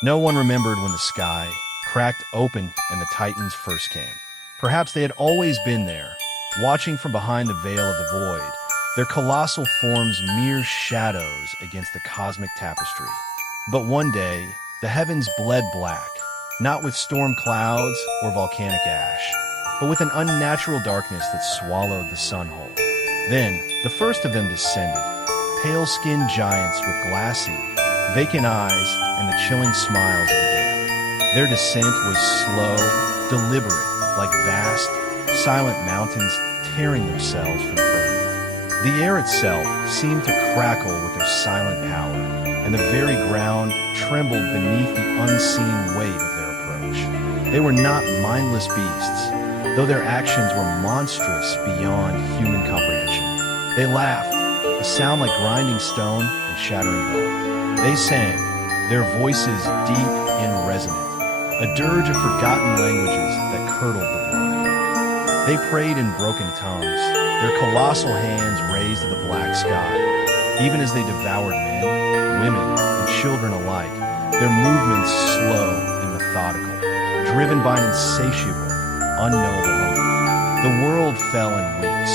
No one remembered when the sky cracked open and the Titans first came. Perhaps they had always been there, watching from behind the veil of the void, their colossal forms mere shadows against the cosmic tapestry. But one day, the heavens bled black, not with storm clouds or volcanic ash, but with an unnatural darkness that swallowed the sun whole. Then, the first of them descended, pale-skinned giants with glassy, vacant eyes and the chilling smiles of the damned. Their descent was slow, deliberate, like vast, silent mountains tearing themselves from the firmament. The air itself seemed to crackle with their silent power, and the very ground trembled beneath the unseen weight of their approach. They were not mindless beasts, though their actions were monstrous beyond human comprehension. They laughed, a sound like grinding stone and shattering bone. They sang, their voices deep and resonant, a dirge of forgotten languages that curdled the blood. They prayed in broken tongues, their colossal hands raised to the black sky. Even as they devoured men, women, and children alike, their movements slow and methodical, driven by an insatiable, unknowable hunger. The world fell in weeks,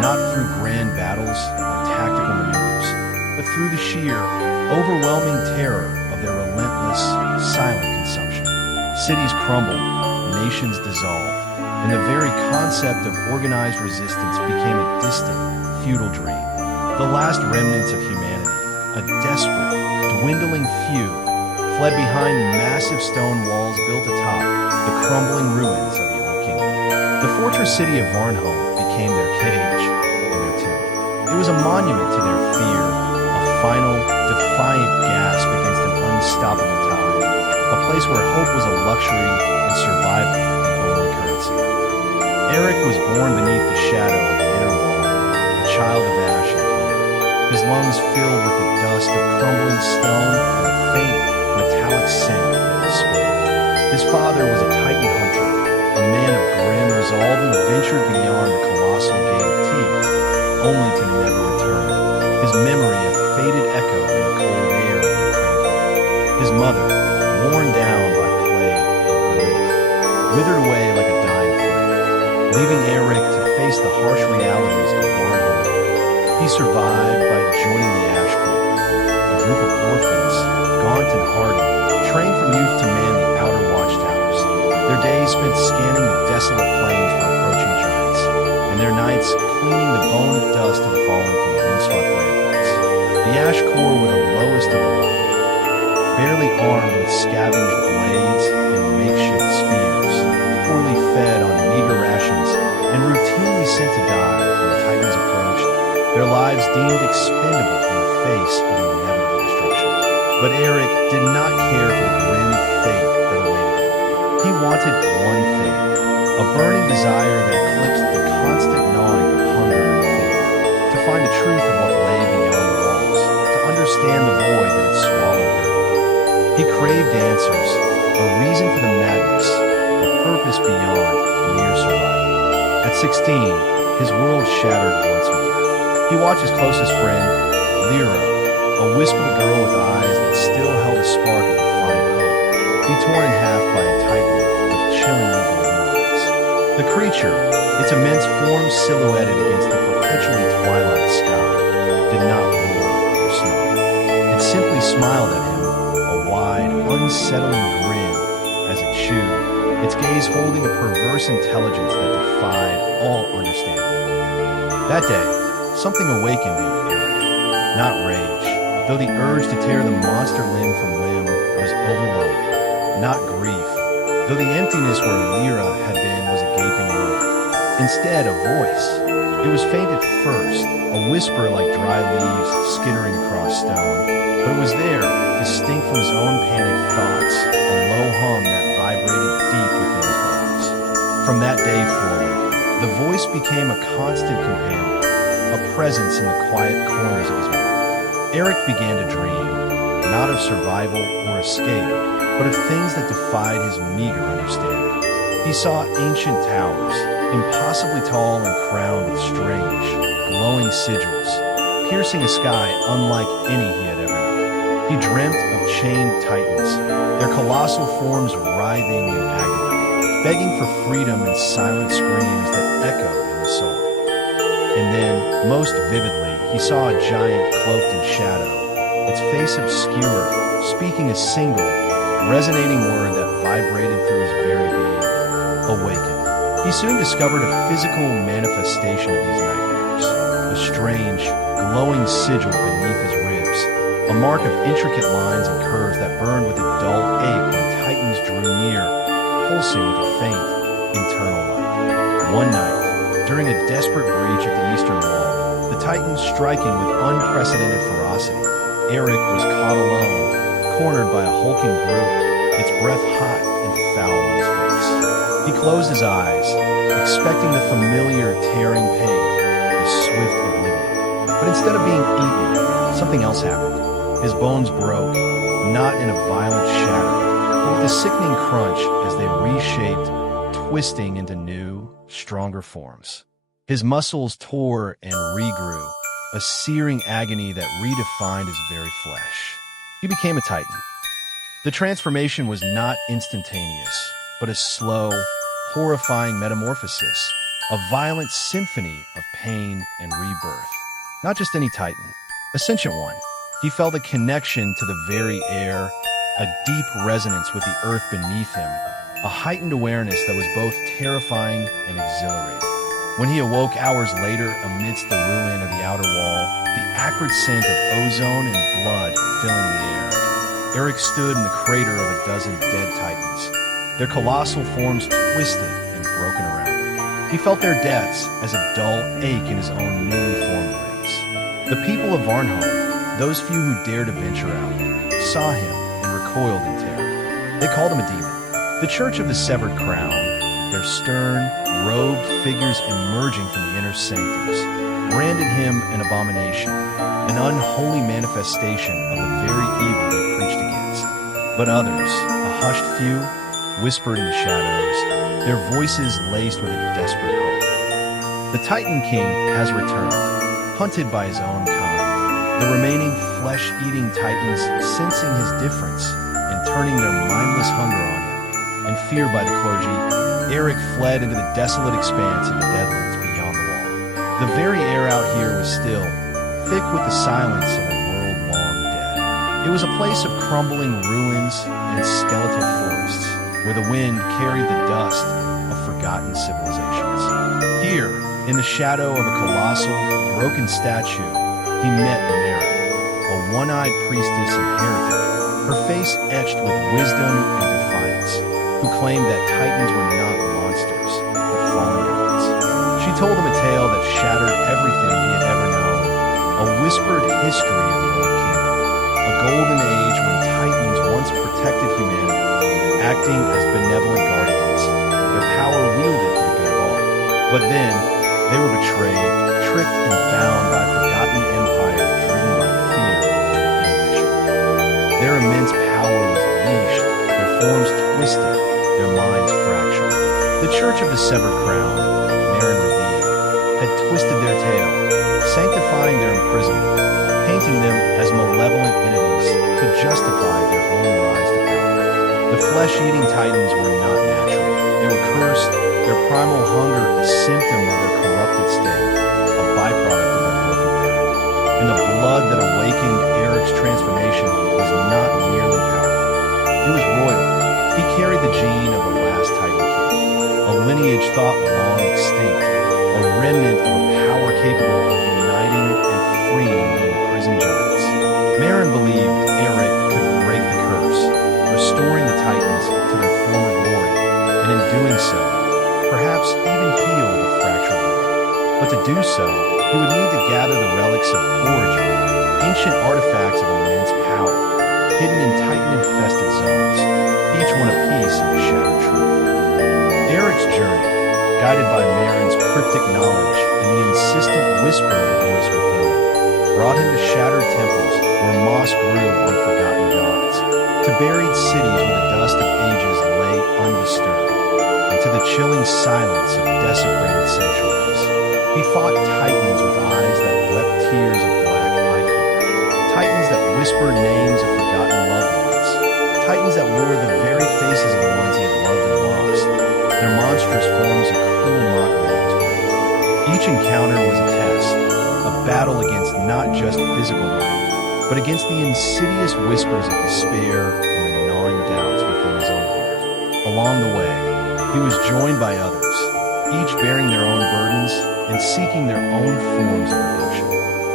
not through grand battles or tactical maneuvers, but through the sheer, overwhelming terror of their relentless, silent consumption. Cities crumbled, nations dissolved, and the very concept of organized resistance became a distant, futile dream. The last remnants of humanity, a desperate, dwindling few, fled behind massive stone walls built atop the crumbling ruins of the old kingdom. The fortress city of Varnholm became their cage and their tomb. It was a monument to their fear, a final, defiant gasp against an unstoppable tide, a place where hope was a luxury and survival the only currency. Eric was born beneath the shadow of the inner wall, a child of ash and hunger, his lungs filled with the dust of crumbling stone and a faint, metallic scent of despair. His father was a Titan hunter, a man of grim resolve who ventured beyond the colossal gate of teeth, only to never return, his memory a faded echo in the cold air of the cramped home. His mother, worn down by plague and grief, withered away like a dying flame, leaving Eric to face the harsh realities of Varnholm. He survived by joining the Ash Corps, a group of orphans, gaunt and hardened, trained from youth to man the outer watchtowers, their days spent scanning the desolate plains for approaching giants, and their nights cleaning the bone dust of the fallen from the windswept ramparts. The Ash Corps were the lowest of the low, barely armed with scavenged blades and makeshift spears, poorly fed on meager rations, and routinely sent to die when the Titans approached, their lives deemed expendable in the face of inevitable destruction. But Eric did not care for the grim fate that awaited him. He wanted one thing, a burning desire that eclipsed the constant gnawing of hunger and fear, to find the truth of what lay beyond the walls, to understand the void that had swallowed him. He craved answers, a reason for the madness, a purpose beyond mere survival. At 16, his world shattered once more. He watched his closest friend, Lyra, a wisp of a girl with eyes that still held a spark of defiant hope, be torn in half by a Titan with chillingly golden eyes. The creature, its immense form silhouetted against the perpetually twilight sky, did not roar or snarl. It simply smiled at him, a wide, unsettling grin as it chewed, its gaze holding a perverse intelligence that defied all understanding. That day, something awakened in Eric, not rage, though the urge to tear the monster limb from limb was overwhelming, not grief, though the emptiness where Lyra had been was a gaping wound. Instead, a voice. It was faint at first, a whisper like dry leaves skittering across stone, but it was there, distinct from his own panicked thoughts, a low hum that vibrated deep within his bones. From that day forward, the voice became a constant companion, a presence in the quiet corners of his mind. Eric began to dream, not of survival or escape, but of things that defied his meager understanding. He saw ancient towers, impossibly tall and crowned with strange, glowing sigils, piercing a sky unlike any he had ever known. He dreamt of chained titans, their colossal forms writhing in agony, begging for freedom in silent screams that echoed in the soul. And then, most vividly, he saw a giant cloaked in shadow, its face obscure, speaking a single, resonating word that vibrated through his very being: awaken. He soon discovered a physical manifestation of these nightmares, a strange, glowing sigil beneath his ribs, a mark of intricate lines and curves that burned with a dull ache when titans drew near, pulsing with a faint, internal light. One night, during a desperate breach at the eastern wall, the titans striking with unprecedented ferocity, Eric was caught alone, cornered by a hulking brute, its breath hot and foul on his face. He closed his eyes, expecting the familiar tearing pain, the swift oblivion. But instead of being eaten, something else happened. His bones broke, not in a violent shatter, but with a sickening crunch as they reshaped, twisting into new, stronger forms. His muscles tore and regrew, a searing agony that redefined his very flesh. He became a titan. The transformation was not instantaneous, but a slow, horrifying metamorphosis, a violent symphony of pain and rebirth. Not just any titan, a sentient one. He felt a connection to the very air, a deep resonance with the earth beneath him, a heightened awareness that was both terrifying and exhilarating. When he awoke hours later amidst the ruin of the outer wall, the acrid scent of ozone and blood filling the air, Eric stood in the crater of a dozen dead titans, their colossal forms twisted and broken around him. He felt their deaths as a dull ache in his own newly formed limbs. The people of Varnholm, those few who dared to venture out, saw him and recoiled in terror. They called him a demon. The Church of the Severed Crown, their stern, robed figures emerging from the inner sanctums, branded him an abomination, an unholy manifestation of the very evil they preached against. But others, a hushed few, whispered in the shadows, their voices laced with a desperate hope. The Titan King has returned, hunted by his own kind. The remaining flesh-eating titans, sensing his difference and turning their mindless hunger on him, and feared by the clergy, Eric fled into the desolate expanse of the Deadlands beyond the wall. The very air out here was still, thick with the silence of a world long dead. It was a place of crumbling ruins and skeletal forests, where the wind carried the dust of forgotten civilizations. Here, in the shadow of a colossal, broken statue, he met Mary, a one-eyed priestess and heretic, her face etched with wisdom and defiance, who claimed that titans were not monsters, but fallen gods. She told him a tale that shattered everything he had ever known, a whispered history of the Old Kingdom, a golden age when titans once protected humanity, acting as benevolent guardians, their power wielded for the good of all. But then, they were betrayed, tricked and bound by a forgotten empire driven by fear and ambition. Their immense power was leashed, their forms twisted, their minds fractured. The Church of the Severed Crown, Marin revealed, had twisted their tale, sanctifying their imprisonment, painting them as malevolent entities to justify their own rise to power. The flesh-eating titans were not natural. They were cursed, their primal hunger a symptom of their corrupted state, a byproduct of their broken pact. And the blood that awakened Eric's transformation was not merely powerful. It was royal. He carried the gene of the last Titan King, a lineage thought long extinct, a remnant of a power capable of uniting and freeing the imprisoned giants. Marin believed Eric could break the curse, restoring the Titans to their former glory, and in doing so, perhaps even heal the fractured world. But to do so, he would need to gather the relics of origin, ancient artifacts of immense power, hidden in Titan-infested zones, each one a piece of shattered truth. Eric's journey, guided by Marin's cryptic knowledge and the insistent whisper of the voice within him, brought him to shattered temples where moss grew on forgotten gods, to buried cities where the dust of ages lay undisturbed, and to the chilling silence of desecrated sanctuaries. He fought titans with eyes that wept tears of black ichor, titans that whispered names of forgotten loved ones, but against the insidious whispers of despair and the gnawing doubts within his own heart. Along the way, he was joined by others, each bearing their own burdens and seeking their own forms of redemption.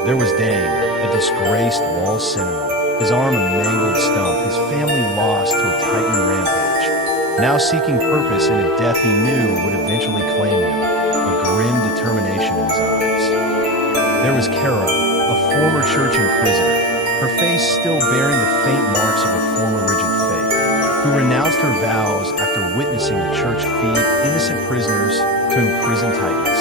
There was Dane, a disgraced wall sentinel, his arm a mangled stump, his family lost to a Titan rampage, now seeking purpose in a death he knew would eventually claim him, a grim determination in his eyes. There was Kara, a former church inquisitor, her face still bearing the faint marks of her former rigid faith, who renounced her vows after witnessing the church feed innocent prisoners to imprisoned Titans,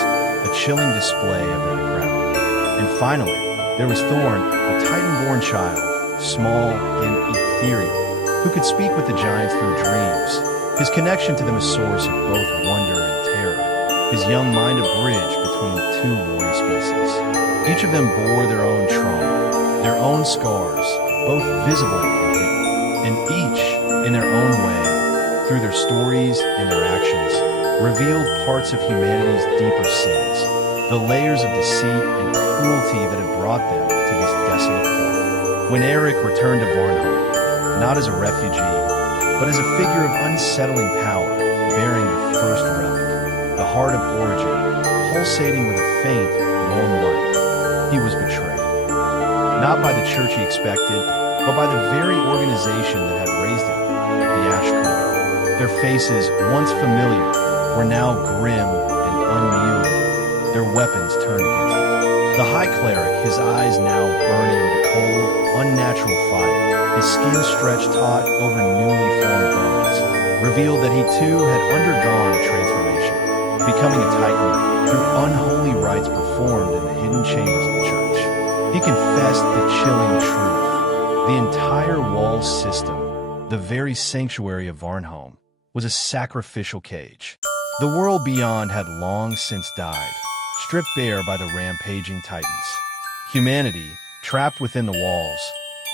a chilling display of their depravity. And finally, there was Thorn, a Titan-born child, small and ethereal, who could speak with the giants through dreams, his connection to them a source of both wonder and terror, his young mind a bridge between two warring species. Each of them bore their own trauma, their own scars, both visible and hidden, and each, in their own way, through their stories and their actions, revealed parts of humanity's deeper sins, the layers of deceit and cruelty that had brought them to this desolate point. When Eric returned to Varnholm, not as a refugee, but as a figure of unsettling power, bearing the first relic, the heart of origin, pulsating with a faint, warm light, he was betrayed. Not by the church he expected, but by the very organization that had raised him, the Ash Clan. Their faces, once familiar, were now grim and unyielding, their weapons turned against him. The High Cleric, his eyes now burning with a cold, unnatural fire, his skin stretched taut over newly formed bones, revealed that he too had undergone a transformation, becoming a Titan through unholy rites performed in the hidden chambers of the church. He confessed the chilling truth. The entire wall system, the very sanctuary of Varnholm, was a sacrificial cage. The world beyond had long since died, stripped bare by the rampaging Titans. Humanity, trapped within the walls,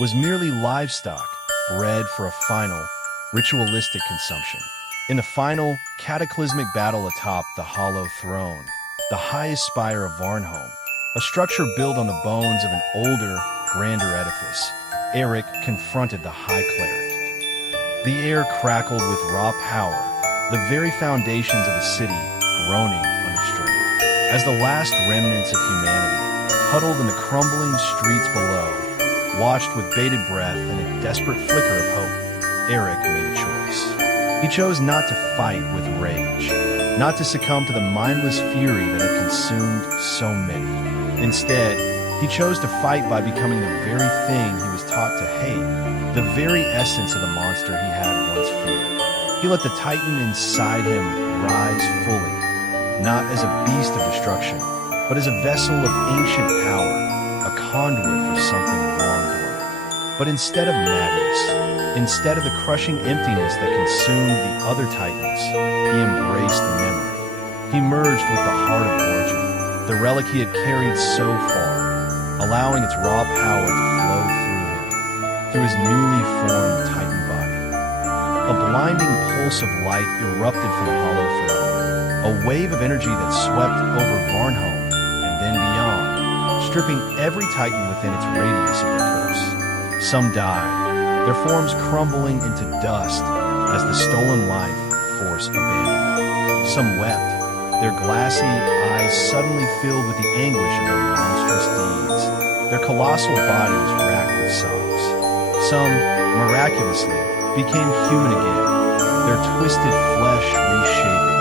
was merely livestock, bred for a final, ritualistic consumption. In the final, cataclysmic battle atop the Hollow Throne, the highest spire of Varnholm, a structure built on the bones of an older, grander edifice, Eric confronted the High Cleric. The air crackled with raw power, the very foundations of the city groaning under strain. As the last remnants of humanity, huddled in the crumbling streets below, watched with bated breath and a desperate flicker of hope, Eric made a choice. He chose not to fight with rage, not to succumb to the mindless fury that had consumed so many. Instead, he chose to fight by becoming the very thing he was taught to hate, the very essence of the monster he had once feared. He let the Titan inside him rise fully, not as a beast of destruction, but as a vessel of ancient power, a conduit for something long dormant. But instead of madness, instead of the crushing emptiness that consumed the other Titans, he embraced memory. He merged with the heart of origin, the relic he had carried so far, allowing its raw power to flow through him, through his newly formed Titan body. A blinding pulse of light erupted from the Hollow Throne, a wave of energy that swept over Varnholm and then beyond, stripping every Titan within its radius of their curse. Some died, their forms crumbling into dust as the stolen life force abandoned. Some wept, their glassy eyes suddenly filled with the anguish of their monstrous deeds, their colossal bodies racked with sobs. Some, miraculously, became human again, their twisted flesh reshaping,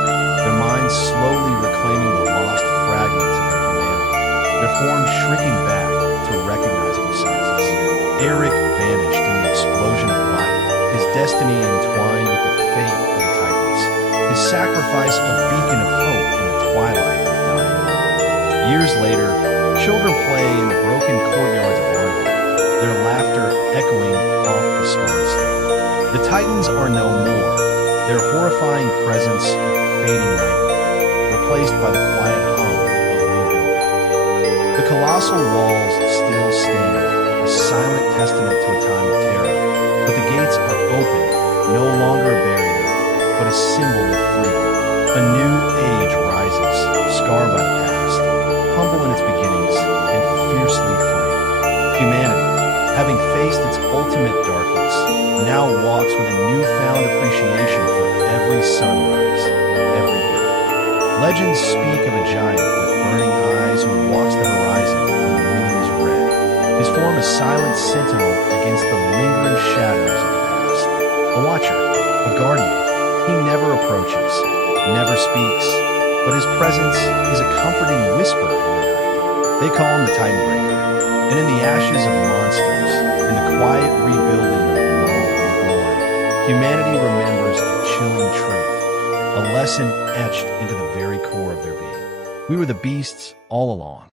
their minds slowly reclaiming the lost fragments of their humanity, their forms shrinking back to recognizable sizes. Eric vanished in the explosion of light, his destiny entwined with the fate of the Titans, his sacrifice a beacon of hope in the twilight of the dying world. Years later, children play in the broken courtyards of Varnholm, their laughter echoing off the scarred stone. The Titans are no more, their horrifying presence a fading nightmare, replaced by the quiet hum of rebuilding. The colossal walls still stand, a silent testament to a time of terror, but the gates are open, no longer a barrier, but a symbol of freedom. A new age rises, scarred by the past, humble in its beginnings, and fiercely free. Humanity, having faced its ultimate darkness, now walks with a newfound appreciation for every sunrise, every bird. Legends speak of a giant with burning eyes who walks the horizon when the moon is red. His form a silent sentinel against the lingering shadows of the past. A watcher, a guardian. He never approaches, never speaks, but his presence is a comforting whisper in the night. They call him the Titan Breaker. And in the ashes of monsters, in the quiet rebuilding of a world reborn, humanity remembers a chilling truth, a lesson etched into the very core of their being. We were the beasts all along.